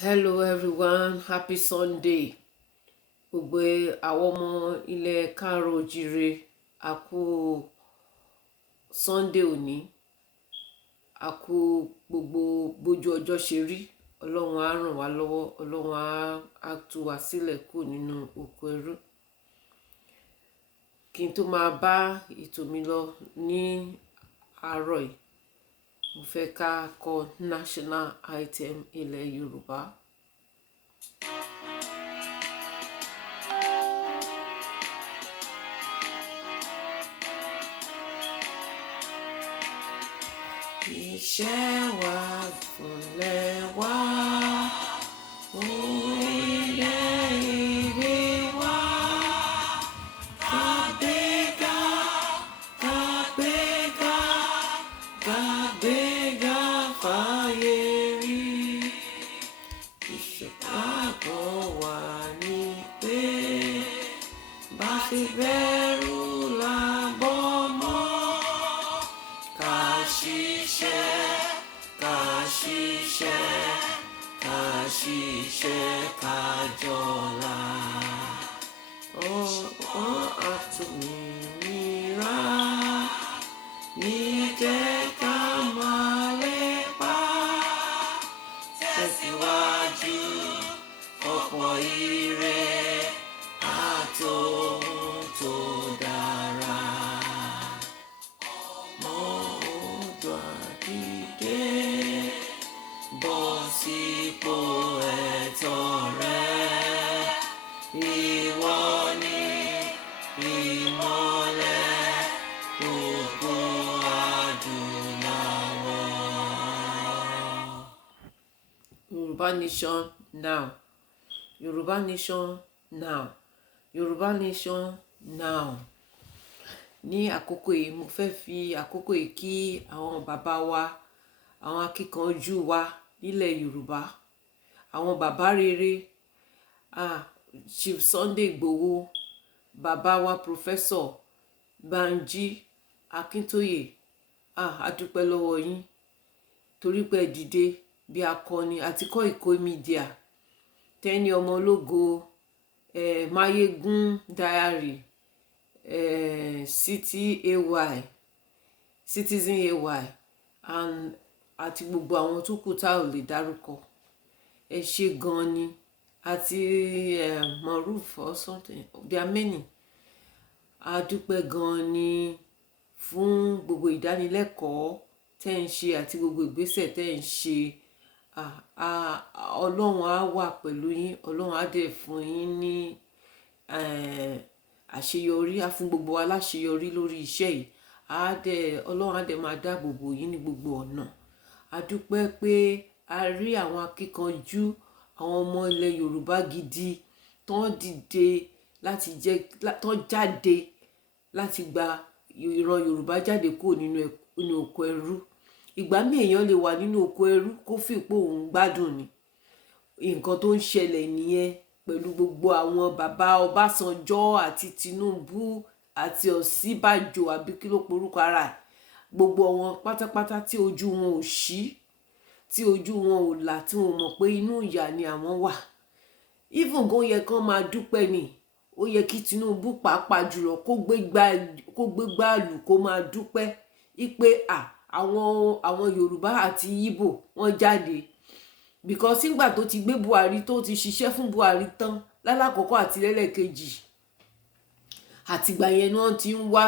Hello everyone, happy Sunday. Gbogbo àwọn ọmọ ilẹ̀ káàárọ̀ oòjíire, a kú Sunday òní, a kú gbogbo bójú ọjọ́ ṣe rí. Ọlọ́run á ràn wá lọ́wọ́, Ọlọ́run á tú wa sílẹ̀ kù nínú oko ẹrú. Kí n tó máa bá ètò mi lọ ní àárọ̀ yìí, mo fẹ́ ká kọ national item ilẹ̀ Yorùbá. Iṣẹ́ wa fúnlẹ̀ wá, orílẹ̀-èdè wa. Gàgbéga, gàgbéga, gàgbéga fáyé rí. Ìṣèpàgọ́ wa ní pé bá ṣe bẹ̀rù làbọ̀ mọ́. Ká ṣiṣẹ́, ká ṣiṣẹ́, ká ṣiṣẹ́ ká jọlá. Ọ̀pọ̀ àtòmìnira ní jẹ́ ká máa lépa. Tẹ̀síwájú ọ̀pọ̀ ire àtòhun tó dára. Mọ Oòduà dìde, bọ́ sípò ẹ̀tọ́ rẹ. Ìwọ ni ìmọ́lẹ̀ gbogbo adúláwọ̀. Yorùbá nation now. Yorùbá nation now. Yorùbá nation now. Ní àkókò yìí, mo fẹ́ fi àkókò yìí kí àwọn bàbá wa, àwọn akíkanjú wa nílẹ̀ Yorùbá, àwọn bàbá rere, Chief Sunday Igboho, bàbá wa Professor Banji Akintoye, a dúpẹ́ lọ́wọ́ yín torí pé ẹ dìde bí akọni àti kọ́ Ìkó Media, Tenny ọmọ ológo, Mayegun Diary, Citizen AY, àti gbogbo àwọn tó kù tá ò lè dárúkọ. Ẹ ṣé gan ni, àti Maruf or something, there are many. A dúpẹ́ gan ni fún gbogbo ìdánilẹ́kọ̀ọ́ tẹ́ ń ṣe àti gbogbo ìgbésẹ̀ tẹ́ ń ṣe. Ọlọ́run á wà pẹ̀lú yín, Ọlọ́run á dẹ̀ fún yín ní àṣeyọrí, á fún gbogbo wa láṣeyọrí lórí iṣẹ́ yìí. Ọlọ́run á dẹ̀ máa dáàbò bò yín ní gbogbo ọ̀nà. A dúpẹ́ pé a rí àwọn akíkanjú, àwọn ọmọ ilẹ̀ Yorùbá gidi tó dìde tó jáde láti gba ìran Yorùbá jáde kúrò nínú oko ẹrú. Ìgbà míì èèyàn lè wà nínú oko ẹrú kó fi pé òun gbádùn ni. Nǹkan tó ń ṣẹlẹ̀ nìyẹn pẹ̀lú gbogbo àwọn bàbá Ọbásanjọ́ àti Tinubu àti Ọ̀ṣínbàjò àbí kí ló porúkọ ara ẹ̀. Gbogbo wọn pátápátá tí ojú wọn ò ṣí, tí ojú wọn ò là, tí wọn mọ̀ pé inú ìyà ni àwọn wà. Even gan yẹ kán máa dúpẹ́ ni. Ó yẹ kí Tinubu pàápàá jùlọ kó gbé gbàlù kó máa dúpẹ́ wípé àwọn Yorùbá àti Ìgbò wọ́n jáde. Because nígbà tó ti gbé Buhari, tó ti ṣiṣẹ́ fún Buhari tán lálákọ̀ọ́kọ́ àti lẹ́lẹ́kejì, àtìgbà yẹn ni wọ́n ti ń wá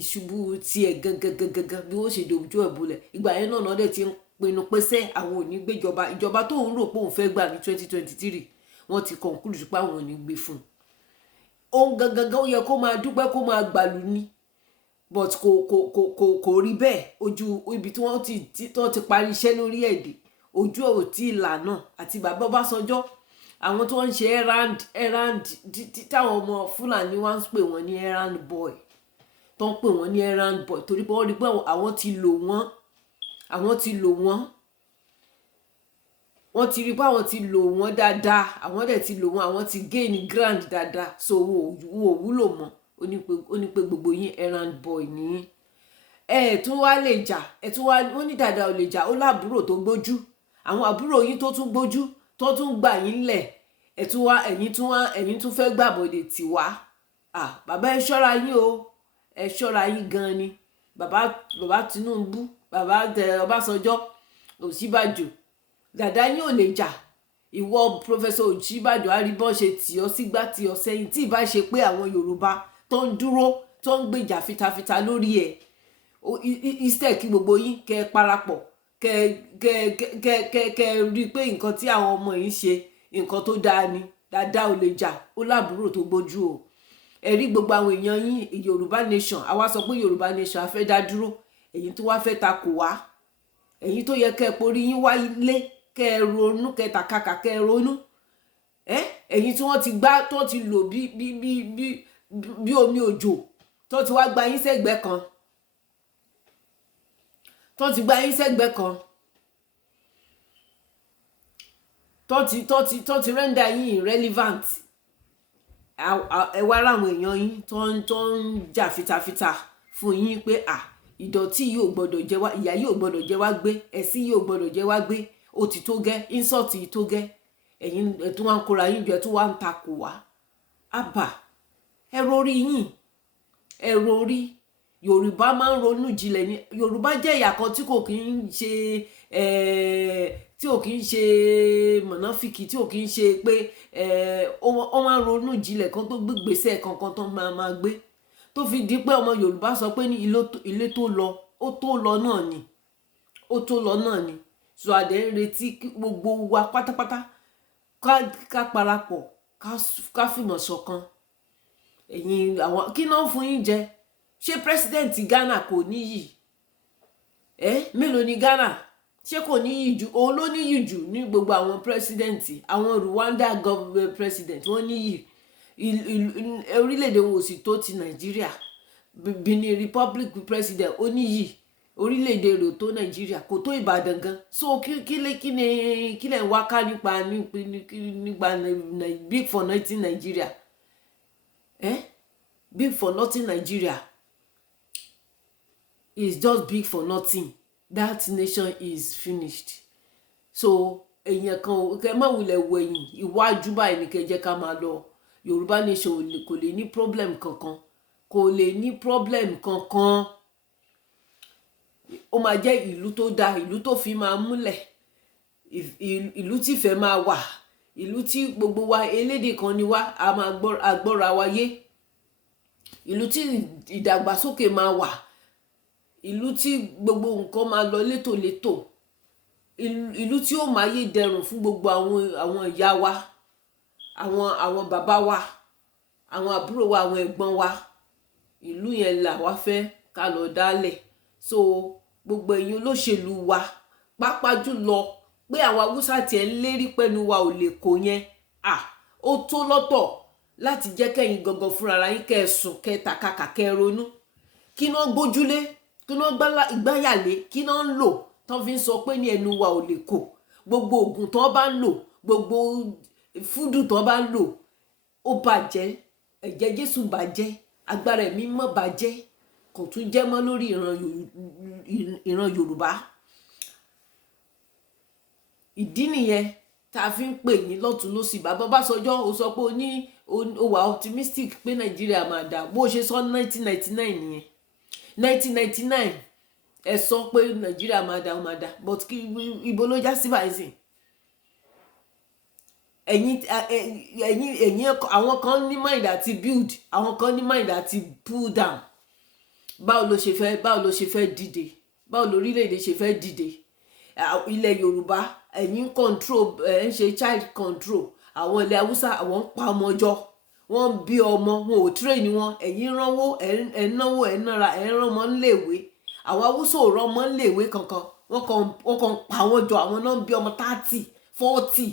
ìṣubú tiẹ̀ gangan bí wọ́n ṣe dojú ẹ̀ bolẹ̀. Ìgbà yẹn náà dẹ̀ ti ń pinnu pé àwọn ò ní gbé ìjọba tó ń rò pé òun fẹ́ gbà ní 2023, wọ́n ti conclude pé àwọn ò ní gbé fún un. Òun gangan ó yẹ kó máa dúpẹ́, kó máa gbàlù ni, but kò rí bẹ́ẹ̀. Ojú ibi tí wọ́n ti parí iṣẹ́ lórí èdè, ojú ò tí ì là náà. Àti bàbá Ọbásanjọ́, àwọn tó ń ṣe errand táwọn ọmọ Fúlàní wá ń pè wọ́n ní errand boy, tó ń pè wọ́n ní errand boy torí pé wọ́n rí pé àwọn ti lò wọ́n, wọ́n ti rí pé àwọn ti lò wọ́n dáadáa, àwọn dẹ̀ ti lò wọ́n, àwọn ti gain ground dáadáa, so wọn ò wúlò mọ́. Ó ní pé gbogbo yín errand boy nìyí. ẹ tún wá lè jà, ẹ tún wá, wọ́n ní dàda ò lè jà, ó lábúrò tó gbójú. Àwọn àbúrò yín tó tún gbójú tó tún gbà yín lẹ̀ ẹ̀yin tún fẹ́ gbàbọ̀dè tì wá. Bàbá ẹ ṣọ́ra yín o, ẹ ṣọ́ra yín gan ni. Bàbá Tinubu, bàbá Ọbásanjọ́, Ọ̀ṣínbàjò, dàdá yín ò lè jà. Ìwọ Professor Ọ̀ṣínbàjò àríbọ́n ṣe tì ọ́ sígbà tì ọ́ sẹ́yìn, tí ì bá ṣe pé àwọn Yorùbá tó ń dúró tó ń gbèjà fitafita lórí ẹ̀. Instead kí gbogbo yín kẹ́ parapọ̀ kẹ́ rí i pé nǹkan tí àwọn ọmọ yìí ṣe nǹkan tó dáa ni. Dàdá ò lè jà, ó lábúrò tó gbójú o. Ẹ rí gbogbo àwọn èèyàn yín Yorùbá nation, àwa sọ pé Yorùbá nation a fẹ́ dá dúró, ẹ̀yin tó wá fẹ́ takò wá, ẹ̀yin tó yẹ kẹ́ porí yín wálé, kẹ́ ronú, kẹ́ tàkàkà, kẹ́ ronú. Ẹ̀yin tí wọ́n ti gbá tó ti lò bí omi òjò, tó ti wá gba yín sẹ́gbẹ̀ẹ́ kan, tó ti rẹ́ndà yín irrelevant. Ẹ wá ráwọn èèyàn yín tó ń jà fitafita fún yín pé ìdọ̀tí yìí ò gbọ́dọ̀ jẹ wá, ìyà yìí ò gbọ́dọ̀ jẹ wá gbé, ẹ̀sìn yìí ò gbọ́dọ̀ jẹ wá gbé, ó ti tó gẹ́, insult yìí tó gẹ́. Ẹ̀yin ẹ̀ tún wá ń kóra yín jọ, ẹ̀ tún wá ń takò wá. Ẹ rorí yín, ẹ rorí. Yorùbá máa ń ronú jinlẹ̀ ni. Yorùbá jẹ́ ẹ̀yà kan tí kò kí ń ṣe mọ̀nàfíkì, tí ò kí ń ṣe pé ó máa ń ronú jinlẹ̀ kan tó gbégbèsè kankan tó máa gbé. Tó fi di pé ọmọ Yorùbá sọ pé ní ilé tó lọ, ó tó lọ náà ni. Ó tó lọ náà ni. So àdé ń retí gbogbo wa pátápátá ká parapọ̀, ká fìmọ̀ ṣọ̀kan. Ẹ̀yin àwọn kí náà fún yín jẹ? Ṣé president Ghana kò níyì? Mélòó ni Ghana? Ṣé kò níyì jù? Òun ló níyì jù ní gbogbo àwọn president. Àwọn Rwanda government president wọ́n níyì. Orílẹ̀-èdè wọn ò sì tó ti Nàìjíríà. Benin Republic president ó níyì. Orílẹ̀-èdè rẹ̀ ò tó Nàìjíríà, kò tó Ìbàdàn gan. So kí lẹ̀ ń wá ká nípa big for nothing Nigeria? Big for nothing Nigeria is just big for nothing. That nation is finished. So èèyàn kan kẹ má wulẹ̀ wẹ̀yìn, iwájú báyìí ni kẹ́ jẹ́ ká máa lọ. Yorùbá nation kò lè ní problem kankan, kò lè ní problem kankan. Ó máa jẹ́ ìlú tó dáa, ìlú tó fi máa múlẹ̀, ìlú tí ìfẹ́ máa wà, ìlú tí gbogbo wa elédè kan ni wá, a máa gbọ́ra wa yé, ìlú tí ìdàgbàsókè máa wà, ìlú tí gbogbo nǹkan máa lọ létòlétò, ìlú tí ó máa yé dẹrùn fún gbogbo àwọn ìyá wa, àwọn bàbá wa, àwọn àbúrò wa, àwọn ẹ̀gbọ́n wa. Ìlú yẹn là wá fẹ́ ká lọ dálẹ̀. So gbogbo ẹ̀yin olóṣèlú wa, pàápàá jùlọ pé àwọn Haúsá tiẹ̀ ń lérí pẹ̀lú wa ò lè kó yẹn. Ó tó lọ́tọ̀ láti jẹ́ kẹ́yin gangan fúnra yín kẹ́ sùn, kẹ́ tàkàkà, kẹ́ ronú. Kí náà gbójúlé, kí náà gbáyàlé, kí náà ń lò tó fi ń sọ pé ní ẹnu wa ò lè kó. Gbogbo oògùn tó bá ń lò, gbogbo fúdù tó bá ń lò, ó bàjẹ́. Ẹ̀jẹ̀ Jésù bàjẹ́, agbára ẹ̀mí mọ́ bàjẹ́, kò tún jẹ́ mọ́ lórí ìran Yorùbá. Ìdí nìyẹn tá a fi ń pè yín lọ́tùn lósì. Bàbá Ọbásanjọ́ ó sọ pé ó wà optimistic pé Nàìjíríà máa dà. Bó ṣe sọ 1999 nìyẹn. 1999 ẹ sọ pé Nàìjíríà máa dà, ó máa dà. But ibo ló já sí báyìí sìn? Ẹ̀yin àwọn kan ní mind àti build, àwọn kan ní mind àti pull down. Báwo ló ṣe fẹ́ dìde? Báwo lórílẹ̀-èdè ṣe fẹ́ dìde? Ilẹ̀ Yorùbá ẹ̀yin control, ń ṣe child control. Àwọn ilẹ̀ Haúsá àwọn ń pa ọmọ jọ, wọ́n ń bí ọmọ, wọn ò train wọn. Ẹ̀yin ránwó, ẹ̀ náwó, ẹ̀ nára, ẹ̀ rán ọmọ níléèwé. Àwọn Haúsá ò rán ọmọ níléèwé kankan, wọ́n kàn pa wọ́n jọ. Àwọn náà ń bí ọmọ 30, 40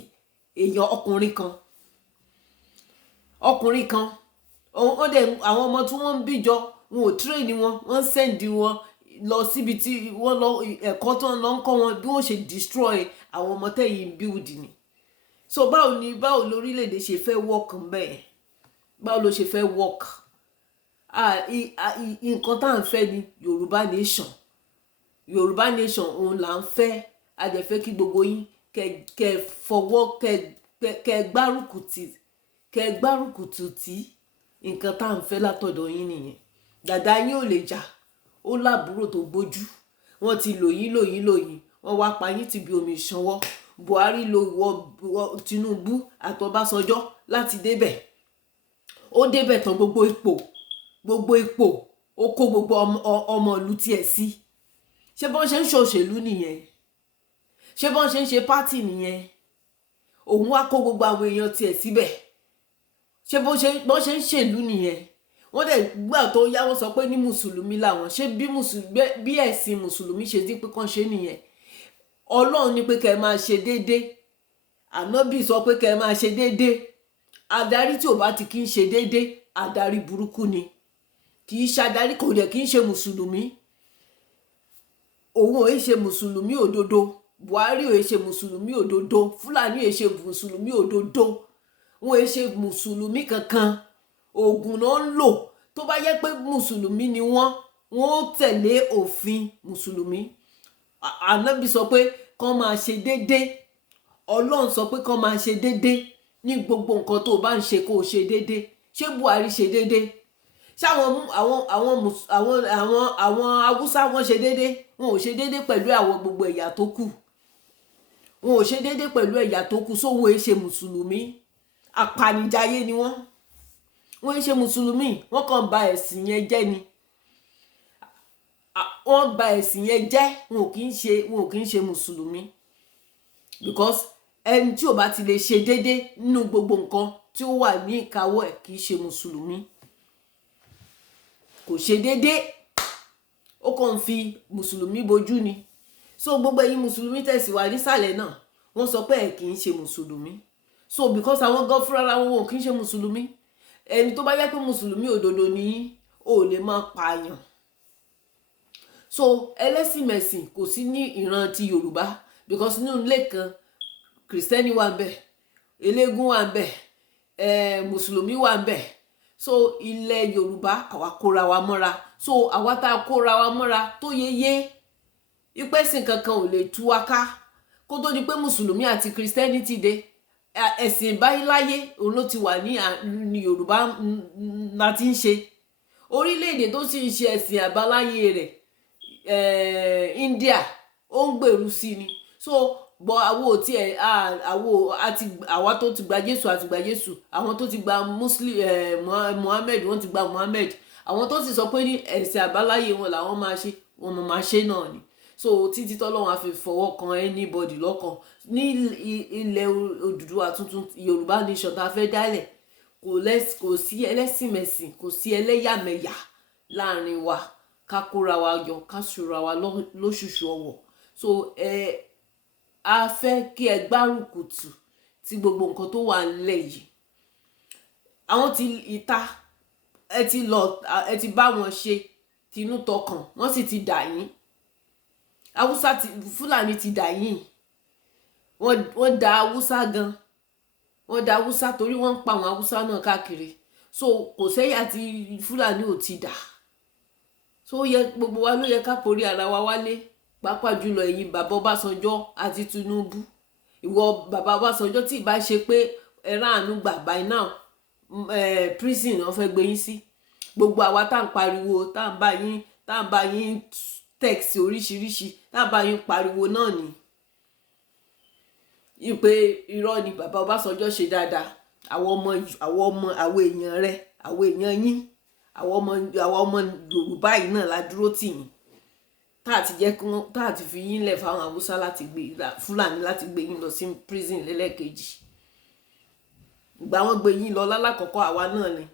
èèyàn ọkùnrin kan. Àwọn ọmọ tí wọ́n ń bí jọ, wọn ò train wọn, wọ́n send wọn lọ síbi tí wọ́n lọ ẹ̀kọ́ tó ń lọ ń kọ́ wọn bí wọ́n ṣe destroy àwọn ọmọ tẹ́yìn build ni. So báwo lórílẹ̀-èdè ṣe fẹ́ work bẹ́ẹ̀? Báwo ló ṣe fẹ́ work? Nǹkan tá à ń fẹ́ ni Yorùbá nation. Yorùbá nation òun là ń fẹ́. A dẹ̀ fẹ́ kí gbogbo yín kẹ fọwọ́ kẹ gbárùkù tì nǹkan tá à ń fẹ́ látọ̀dọ̀ yín nìyẹn. dàdá yín ò lè jà, ó lábúrò tó gbójú, wọ́n ti lò yín wọ́n wá pa yín ti bí omi ìṣanwọ́. Buhari ló wọ Tinubu àtọbásanjọ́ láti débẹ̀, ó débẹ̀ tán gbogbo ipò ó kó gbogbo ọmọ ìlú tiẹ̀ sí. ṣé bọ́n ṣe ń ṣòṣèlú nìyẹn? ṣé bọ́n ṣe ń ṣe pátì nìyẹn? òun wá kó gbogbo àwọn èèyàn tiẹ̀ síbẹ̀. ṣé bọ́n ṣe ń ṣèlú nìyẹn? wọ́n dẹ̀ gbà tó yá wọ́n sọ pé ní mùsùlùmí làwọn. ṣé bí ẹ̀sìn mùsùlùmí ṣe dín pé kàn ṣe nìyẹn? Ọlọ́run ní pé kẹ́ ẹ máa ṣe déédé, ànábì sọ pé kẹ́ ẹ máa ṣe déédé. Adarí tí ò bá ti kí ń ṣe déédé, adarí burúkú ni. kì í ṣe adarí, kò dẹ̀ kì í ṣe mùsùlùmí. òun ò ṣe mùsùlùmí òdodo, Buhari ò ṣe mùsùlùmí òdodo, Fúlàní ò ṣe mùsùlùmí òdodo, wọn ò ṣe mùsùlùmí kankan. Ògùn náà ń lò. tó bá yẹ pé mùsùlùmí ni wọ́n ó tẹ̀lé òfin mùsùlùmí. Ànábì sọ pé kán máa ṣe déédé, Ọlọ́run sọ pé kán máa ṣe déédé ní gbogbo nǹkan tó bá ń ṣe, kó o ṣe déédé. ṣé Buhari ṣe déédé? ṣé àwọn Haúsá wọn ṣe déédé? wọn ò ṣe déédé pẹ̀lú àwọn gbogbo ẹ̀yà tó kù. wọn ò ṣe déédé pẹ̀lú ẹ̀yà tó kù. sóhun èé ṣe mùsùlùmí, apanijayé ni wọ́n. wọ́n ṣe mùsùlùmí, wọ́n kàn ba ẹ̀sìn yẹn jẹ́ ni. wọ́n ba ẹ̀sìn yẹn jẹ́, wọn ò kì í ṣe mùsùlùmí. because ẹni tí ò bá ti lè ṣe déédé nínú gbogbo nǹkan tí ó wà ní ìkáwọ́ ẹ̀ kì í ṣe mùsùlùmí. kò ṣe déédé, ó kàn ń fi mùsùlùmí bojú ni. so gbogbo ẹ̀yin mùsùlùmí tẹ̀síwá nísàlẹ̀ náà wọ́n sọ pé ẹ̀ kì í ṣe mùsùlùmí. so because àwọn gan fúnra wọn ò kì í ṣe mùsùlùmí. ẹni tó bá yẹ pé mùsùlùmí òdodo ni ò lè máa pààyàn. so ẹlẹ́sìnmẹ̀sìn kò sí ní ìran ti Yorùbá, because nínú ilé kan kìrìsìtẹ́nì wà ń bẹ̀, eléégún wà ń bẹ̀, mùsùlùmí wà ń bẹ̀. so ilẹ̀ Yorùbá àwa kóra wa mọ́ra. so àwa tá a kóra wa mọ́ra tó yeye ìpẹ́sìn kankan ò lè tú wa ká. kó tó di pé mùsùlùmí àti kìrìsìtẹ́nì ti dé, ẹ̀sìn ìbáyéláyé òun ló ti wà ní Yorùbá láti ń ṣe. orílẹ̀-èdè tó sì ń ṣe ẹ̀sìn àbáláyé rẹ̀, India, ó ń gbèrú sí ni. so bọ àwa tó ti gba Jésù àti gba Jésù, àwọn tó ti gba Muhammad wọ́n ti gba Muhammad, àwọn tó sì sọ pé ní ẹ̀sìn àbáláyé wọn làwọn máa ṣe, wọn máa ṣe náà ni. so títí tọ́lọ́run á fi fọwọ́ kan anybody lọ́kàn ní ilẹ̀ Odùduwà tuntun Yorùbá nation tá a fẹ́ dálẹ̀. kò sí ẹlẹ́sìnmẹ̀sìn, kò sí ẹlẹ́yàmẹ̀yà láàrin wa. ká kóra wa yọ, ká ṣòra wa lóṣùṣù ọwọ̀. so a fẹ́ kí ẹ gbárùkù tì tí gbogbo nǹkan tó wà nílẹ̀ yìí. àwọn ti ìta ẹ ti bá wọn ṣe tinú tọkàn, wọ́n sì ti dà yín. Fúlàní ti dà yín. wọ́n da Haúsá gan. wọ́n da Haúsá torí wọ́n ń pa àwọn Haúsá náà káàkiri. so kò sẹ́yà tí Fúlàní ò ti dà. so gbogbo wa ló yẹ ká porí ara wa wálé, pàápàá jùlọ ẹ̀yin bàbá Ọbásanjọ́ àti Tinubu. ìwọ bàbá Ọbásanjọ́ tí ì bá ṣe pé ẹ ráàánú gbà by now, prison wọ́n fẹ́ gbé yín sí. gbogbo àwa tá à ń pariwo, tá à ń bá yín text oríṣiríṣi, tá à ń bá yín pariwo náà ni ìpè irọ́ ni bàbá Ọbásanjọ́ ṣe dáadáa. àwọn èèyàn rẹ̀, àwọn èèyàn yín, àwọn ọmọ Yorùbá yìí náà la dúró tì yín, tá àti fi yín lẹ̀ fáwọn Haúsá Fúlàní láti gbé yín lọ sí prison lẹ́lẹ́kejì. ìgbà wọn gbé yín lọ lálákọ̀ọ́kọ́ àwa náà ni,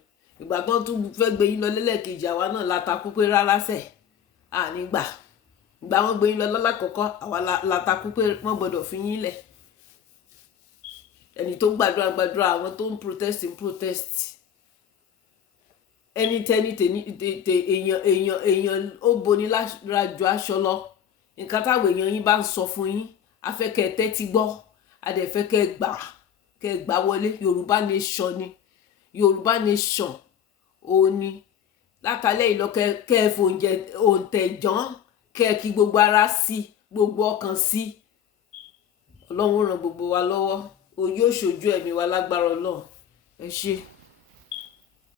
ìgbà tán tún fẹ́ gbé yín lọ lẹ́lẹ́kejì àwa náà la takú pé rárá sẹ̀ nígbà. ìgbà wọn gbé yín lọ lálákọ̀ọ́kọ́ àwa la takú pé wọ́n gbọ́dọ̀ fi yín lẹ̀. ẹni tó gbàdúrà, àwọn tó ń protest. ẹnitẹni èèyàn ó boni lájú aṣọ lọ. nǹkan táwọn èèyàn yín bá ń sọ fún yín, afẹ́kẹ́ tẹ́tí gbọ́, adẹ̀fẹ́kẹ́ gbà wọlé. Yorùbá nation ni, Yorùbá nation òní. látàlẹ́ ìlọ kẹ́ẹ̀fọ́ oúnjẹ òǹtẹ̀jọ́n, kẹ́ẹ̀kí gbogbo ara sí, gbogbo ọkàn sí. Ọlọ́run ó ràn gbogbo wa lọ́wọ́, ó yóò ṣojú ẹ̀mí wa lágbára Ọlọ́run. Ẹ ṣé.